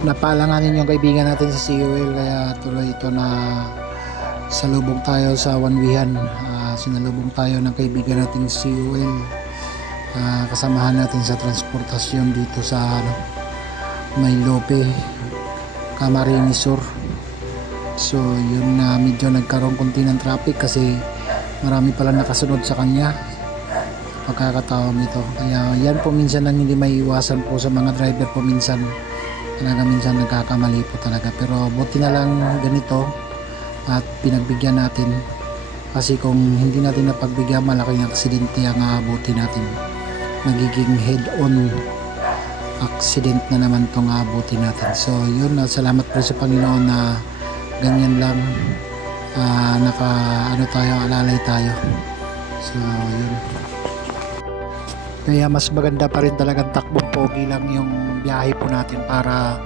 napalanganin yung kaibigan natin sa CUL kaya tuloy ito na salubong tayo sa Wanwihan. Ah, sinalubong tayo ng kaibigan nating CUL. Ah, kasamahan natin sa transportasyon dito sa ano, Maylope, Camarines Sur. So yun na medyo nagkaroon konti ng traffic kasi marami pala nakasunod sa kanya pagkakataon nito. Kaya yan po minsan ang hindi may iwasan po sa mga driver po minsan. Talaga minsan nagkakamali po talaga. Pero buti na lang ganito at pinagbigyan natin. Kasi kung hindi natin napagbigyan, malaking aksidente ang aabuti natin. Magiging head-on accident na naman itong aabuti natin. So yun, at salamat po sa Panginoon na ganyan lang ah, naka ano tayo, alalay tayo. So yun. Kaya mas maganda pa rin talagang takbong pogi lang yung biyahe po natin para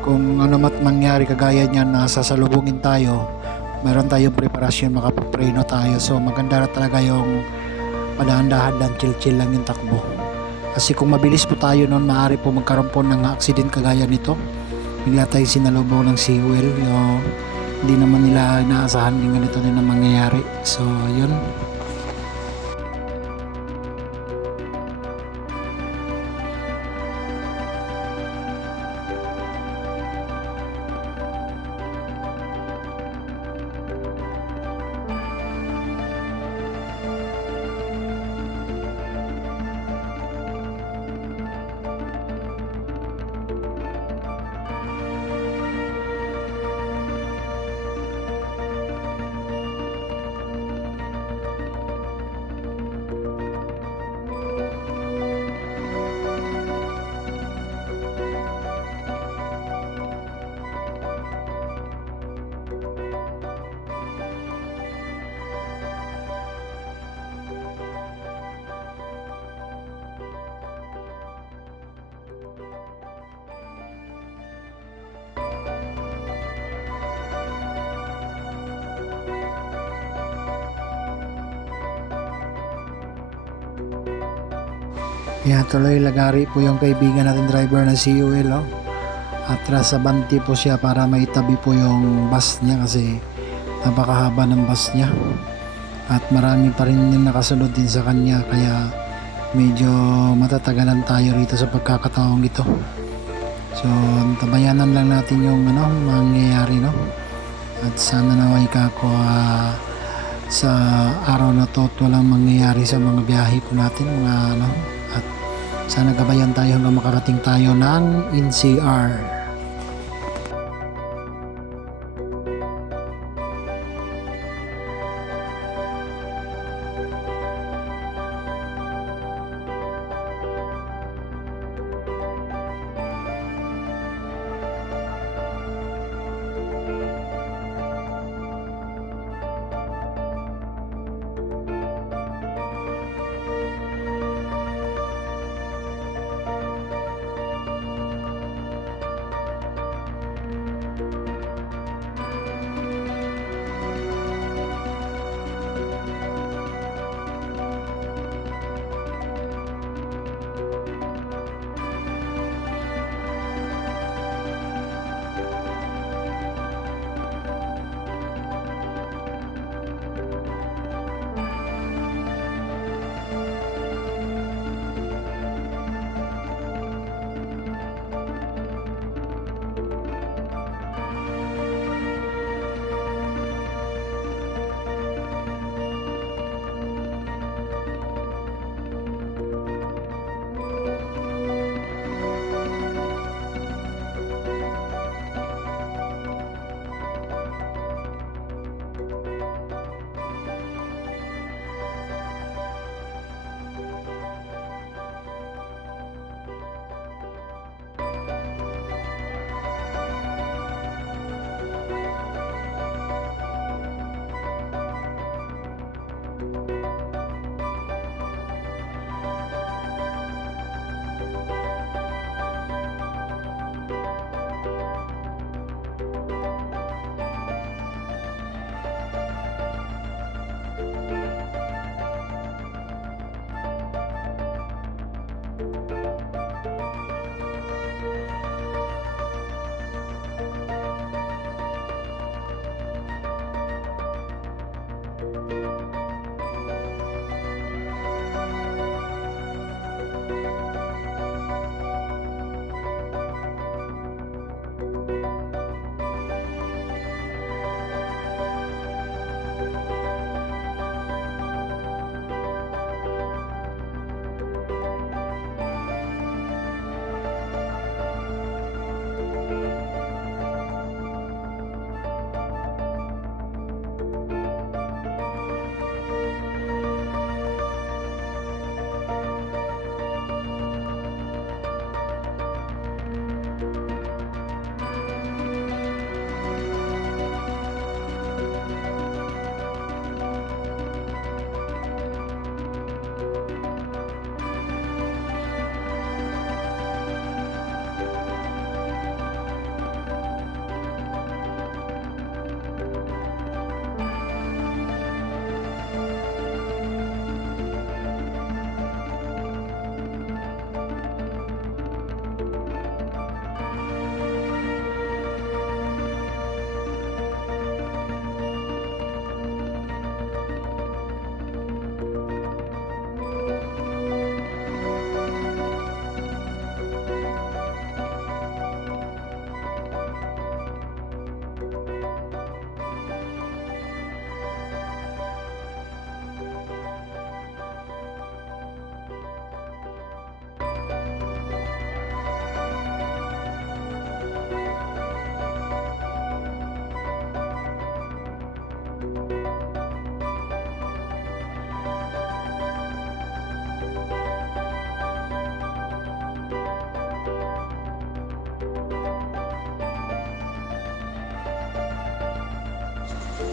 kung ano mat mangyari kagaya niyan na sasalubungin tayo, meron tayong preparasyon makapapreno tayo. So maganda na talaga yung padahan-dahan lang, chill-chill lang yung takbo. Kasi kung mabilis po tayo noon, maaari po magkaroon po ng accident kagaya nito. Bigla tayo sinalubong ng seawell. Yung, hindi naman nila inaasahan yung ganito din na mangyayari. So, yun. Yan, tuloy lagari po yung kaibigan natin driver na CUL. Oh. Atras sa banti po siya para maitabi po yung bus niya kasi napakahaba ng bus niya. At marami pa rin yung nakasunod din sa kanya kaya medyo matatagalan tayo rito sa pagkakataong ito. So, tabayanan lang natin yung ano, mangyayari, no? At sana naway ka ko ah, sa araw na to at walang mangyayari sa mga biyahe po natin, mga ano, sana gabayan tayo hanggang makarating tayo ng NCR.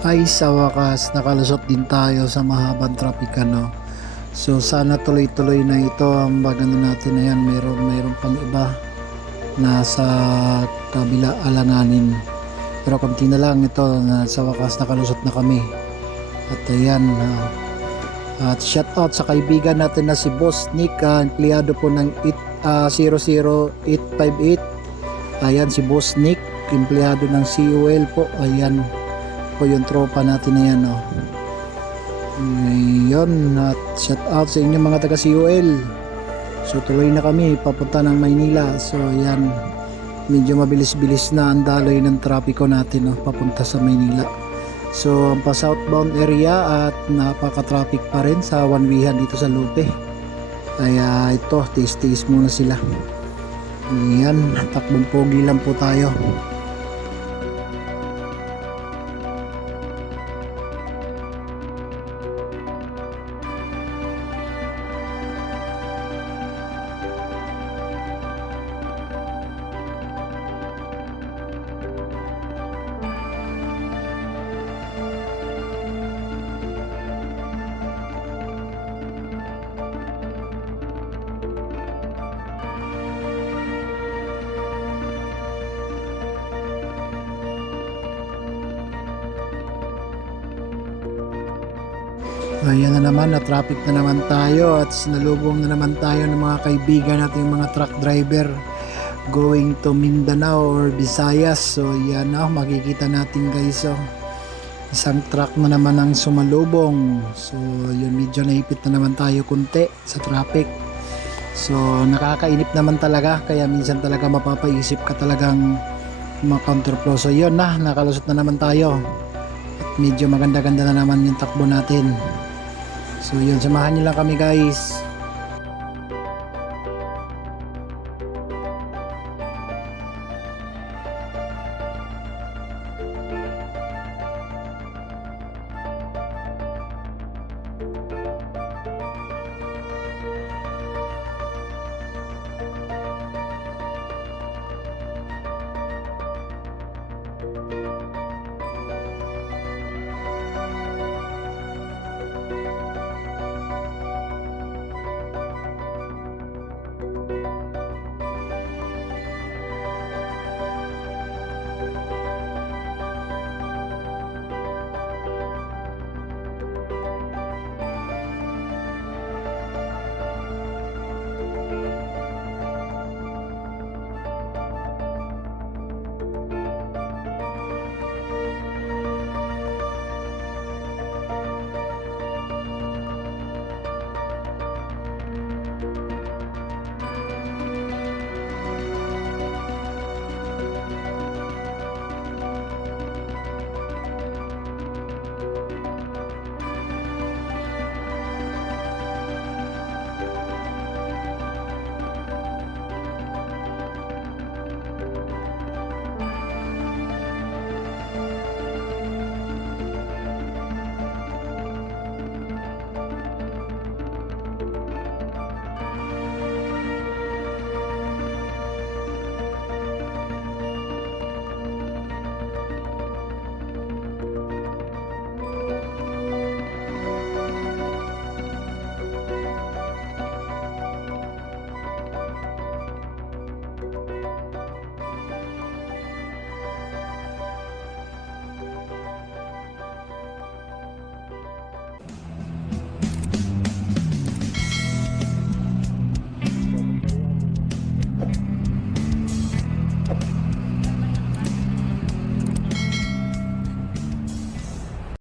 Ay sa wakas nakalusot din tayo sa mahabang traffic ano. So sana tuloy-tuloy na ito ang bagano natin ayan meron meron pang iba na sa kabila alanganin. Pero konti na lang ito na sa wakas nakalusot na kami. At ayan ah, at shout out sa kaibigan natin na si Boss Nick, ah, empleyado po ng it, ah, 00858. Ayan si Boss Nick, empleyado ng COL po. Ayan po yung tropa natin na yan. Oh. Ayun, at shout out sa inyo mga taga COL. So tuloy na kami papunta ng Maynila. So ayan, medyo mabilis-bilis na ang daloy ng trapiko natin oh, papunta sa Maynila. So ang pa southbound area at napaka-traffic pa rin sa one wayhan dito sa Lupe. Kaya ito, tiis-tiis muna sila. Ayan, takbong pogi lang po tayo. Ayan na naman, na traffic na naman tayo at sinalubong na naman tayo ng mga kaibigan natin mga truck driver going to Mindanao or Visayas. So yan na, makikita natin guys. So, isang truck na naman ang sumalubong. So yun, medyo naipit na naman tayo kunti sa traffic. So nakakainip naman talaga kaya minsan talaga mapapaisip ka talagang ma-counterflow. So yun na, nakalusot na naman tayo. At medyo maganda-ganda na naman yung takbo natin. So yun, samahan nyo lang kami guys.